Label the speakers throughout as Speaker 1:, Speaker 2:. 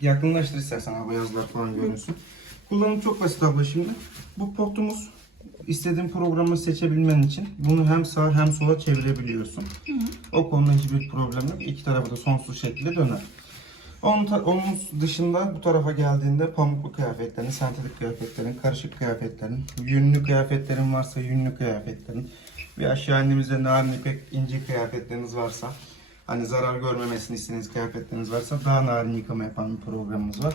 Speaker 1: Yakınlaştır istersen abi yazılar falan görünsün. Kullanım çok basit abla şimdi. Bu portumuz istediğin programı seçebilmen için bunu hem sağa hem sola çevirebiliyorsun. O konuda hiçbir problem yok. İki tarafı da sonsuz şekilde döner. Onun, onun dışında bu tarafa geldiğinde pamuklu kıyafetlerin, sentetik kıyafetlerin, karışık kıyafetlerin, yünlü kıyafetlerin varsa yünlü kıyafetlerin, bir aşağı indiğimizde narin ipek ince kıyafetleriniz varsa, hani zarar görmemesini istediğiniz kıyafetleriniz varsa daha narin yıkama yapan bir programımız var.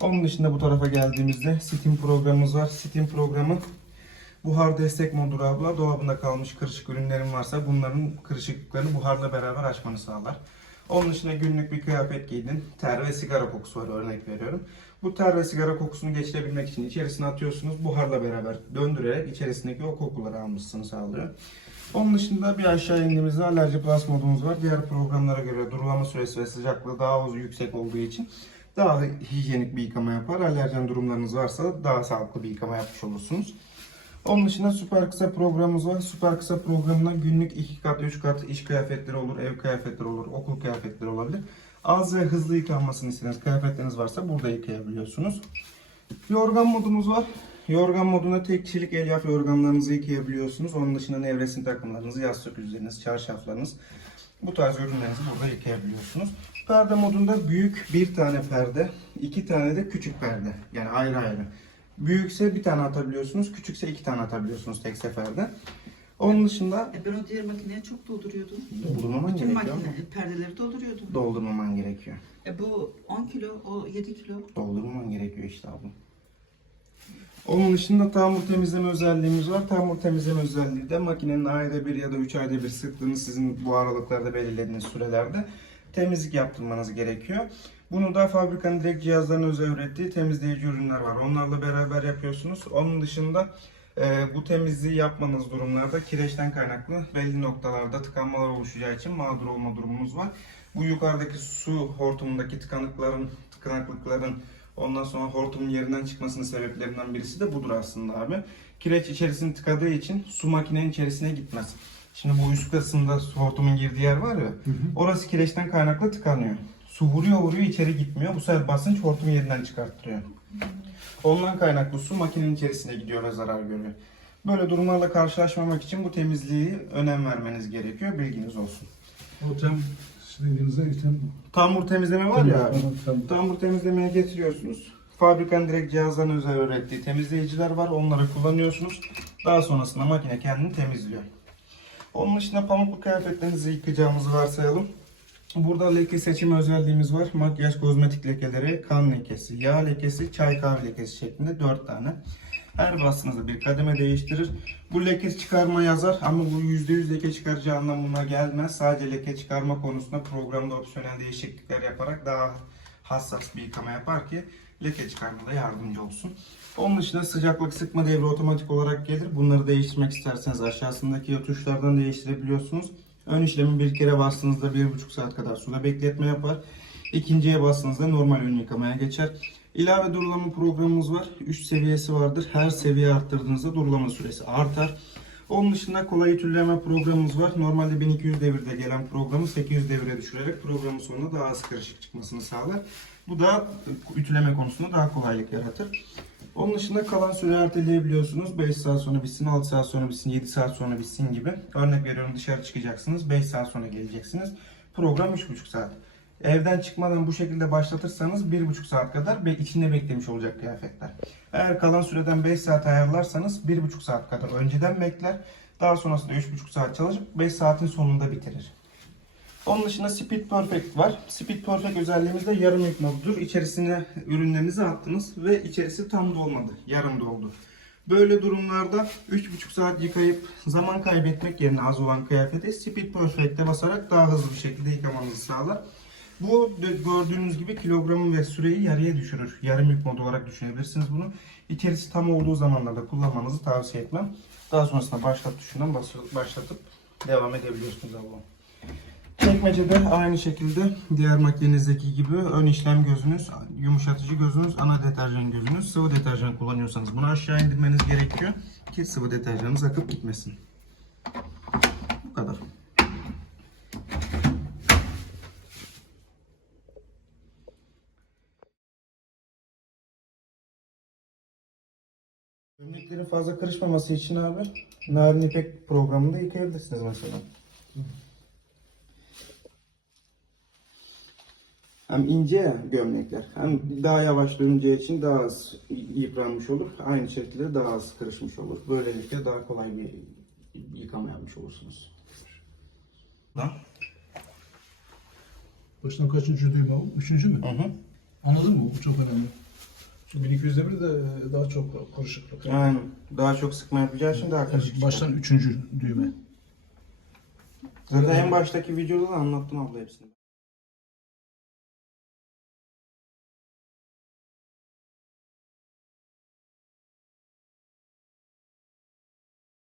Speaker 1: Onun dışında bu tarafa geldiğimizde Steam programımız var. Steam programı buhar destek modu abla dolabında kalmış kırışık ürünlerin varsa bunların kırışıklıklarını buharla beraber açmanı sağlar. Onun dışında günlük bir kıyafet giydin. Ter ve sigara kokusu var örnek veriyorum. Bu ter ve sigara kokusunu geçirebilmek için içerisine atıyorsunuz. Buharla beraber döndürerek içerisindeki o kokuları almasını sağlıyor. Onun dışında bir aşağı indiğimizde alerji plus modumuz var. Diğer programlara göre durulama süresi ve sıcaklığı daha yüksek olduğu için daha hijyenik bir yıkama yapar. Alerjen durumlarınız varsa daha sağlıklı bir yıkama yapmış olursunuz. Onun dışında süper kısa programımız var. Süper kısa programına günlük 2 kat 3 kat iş kıyafetleri olur, ev kıyafetleri olur, okul kıyafetleri olabilir. Az ve hızlı yıkanmasını istediğiniz kıyafetleriniz varsa burada yıkayabiliyorsunuz. Yorgan modumuz var. Yorgan modunda tek kişilik elyaf yorganlarınızı yıkayabiliyorsunuz. Onun dışında nevresim takımlarınızı, yastık üzeriniz, çarşaflarınız bu tarz ürünlerinizi burada yıkayabiliyorsunuz. Perde modunda büyük bir tane perde, iki tane de küçük perde. Yani ayrı ayrı. Büyükse bir tane atabiliyorsunuz, küçükse iki tane atabiliyorsunuz tek seferde. Onun dışında
Speaker 2: E ben o diğer makineye çok dolduruyordum.
Speaker 1: doldurmaman
Speaker 2: Bütün
Speaker 1: gerekiyor
Speaker 2: makine, perdeleri dolduruyordum.
Speaker 1: doldurmaman gerekiyor.
Speaker 2: E bu 10 kilo, o 7 kilo.
Speaker 1: Doldurman gerekiyor işte abi. Onun dışında tamir temizleme özelliğimiz var. Tamir temizleme özelliği de makinenin ayda bir ya da 3 ayda bir sıktığınız sizin bu aralıklarda belirlediğiniz sürelerde temizlik yaptırmanız gerekiyor. Bunu da fabrikanın direkt cihazlarına özel ürettiği temizleyici ürünler var. Onlarla beraber yapıyorsunuz. Onun dışında e, bu temizliği yapmanız durumlarda kireçten kaynaklı belli noktalarda tıkanmalar oluşacağı için mağdur olma durumunuz var. Bu yukarıdaki su hortumundaki tıkanıkların, tıkanıklıkların ondan sonra hortumun yerinden çıkmasının sebeplerinden birisi de budur aslında abi. Kireç içerisini tıkadığı için su makinenin içerisine gitmez. Şimdi bu üst kısımda hortumun girdiği yer var ya, orası kireçten kaynaklı tıkanıyor. Su vuruyor vuruyor içeri gitmiyor. Bu sefer basınç hortumu yerinden çıkarttırıyor. Ondan kaynaklı su makinenin içerisine gidiyor ve zarar görüyor. Böyle durumlarla karşılaşmamak için bu temizliği önem vermeniz gerekiyor. Bilginiz olsun.
Speaker 3: Hocam sizin elinizde item
Speaker 1: Tamur temizleme var ya abi.
Speaker 3: Tamam.
Speaker 1: Tamur temizlemeye getiriyorsunuz. Fabrikanın direkt cihazlarına özel ürettiği temizleyiciler var. Onları kullanıyorsunuz. Daha sonrasında makine kendini temizliyor. Onun dışında pamuklu kıyafetlerinizi yıkayacağımızı varsayalım. Burada leke seçimi özelliğimiz var. Makyaj, kozmetik lekeleri, kan lekesi, yağ lekesi, çay kahve lekesi şeklinde 4 tane. Her bastığınızda bir kademe değiştirir. Bu leke çıkarma yazar ama bu %100 leke çıkaracağı anlamına gelmez. Sadece leke çıkarma konusunda programda opsiyonel değişiklikler yaparak daha hassas bir yıkama yapar ki leke çıkarmada yardımcı olsun. Onun dışında sıcaklık sıkma devri otomatik olarak gelir. Bunları değiştirmek isterseniz aşağısındaki tuşlardan değiştirebiliyorsunuz. Ön işlemi bir kere bastığınızda 1,5 saat kadar suda bekletme yapar. İkinciye bastığınızda normal ön yıkamaya geçer. İlave durulama programımız var. 3 seviyesi vardır. Her seviye arttırdığınızda durulama süresi artar. Onun dışında kolay ütüleme programımız var. Normalde 1200 devirde gelen programı 800 devire düşürerek programın sonunda daha az karışık çıkmasını sağlar. Bu da ütüleme konusunda daha kolaylık yaratır. Onun dışında kalan süreyi erteleyebiliyorsunuz. 5 saat sonra bitsin, 6 saat sonra bitsin, 7 saat sonra bitsin gibi. Örnek veriyorum dışarı çıkacaksınız, 5 saat sonra geleceksiniz. Program 3,5 saat. Evden çıkmadan bu şekilde başlatırsanız 1,5 saat kadar be- içinde beklemiş olacak kıyafetler. Eğer kalan süreden 5 saat ayarlarsanız 1,5 saat kadar önceden bekler. Daha sonrasında 3,5 saat çalışıp 5 saatin sonunda bitirir. Onun dışında Speed Perfect var. Speed Perfect özelliğimiz de yarım yük modudur. İçerisine ürünlerinizi attınız ve içerisi tam dolmadı. Yarım doldu. Böyle durumlarda 3,5 saat yıkayıp zaman kaybetmek yerine az olan kıyafeti Speed Perfect'e basarak daha hızlı bir şekilde yıkamanızı sağlar. Bu gördüğünüz gibi kilogramı ve süreyi yarıya düşürür. Yarım yük modu olarak düşünebilirsiniz bunu. İçerisi tam olduğu zamanlarda kullanmanızı tavsiye etmem. Daha sonrasında başlat tuşundan başlatıp devam edebiliyorsunuz Allah'ım. Çekmecede aynı şekilde diğer makinenizdeki gibi ön işlem gözünüz, yumuşatıcı gözünüz, ana deterjan gözünüz, sıvı deterjan kullanıyorsanız bunu aşağı indirmeniz gerekiyor ki sıvı deterjanınız akıp gitmesin. Bu kadar. Gömleklerin fazla karışmaması için abi narin ipek programında yıkayabilirsiniz mesela. Hem ince gömlekler. Hem daha yavaş döneceği için daha az yıpranmış olur. Aynı şekilde daha az kırışmış olur. Böylelikle daha kolay bir yıkama yapmış olursunuz. Lan.
Speaker 3: Baştan kaçıncı düğme? Üçüncü mü?
Speaker 1: Hı hı.
Speaker 3: Anladın mı? Bu çok önemli. Çünkü 1200'de bir de daha çok karışıklık.
Speaker 1: Aynen. Daha çok sıkma yapacağı için daha karışık.
Speaker 3: Baştan üçüncü düğme.
Speaker 1: Zaten en baştaki videoda da anlattım abla hepsini.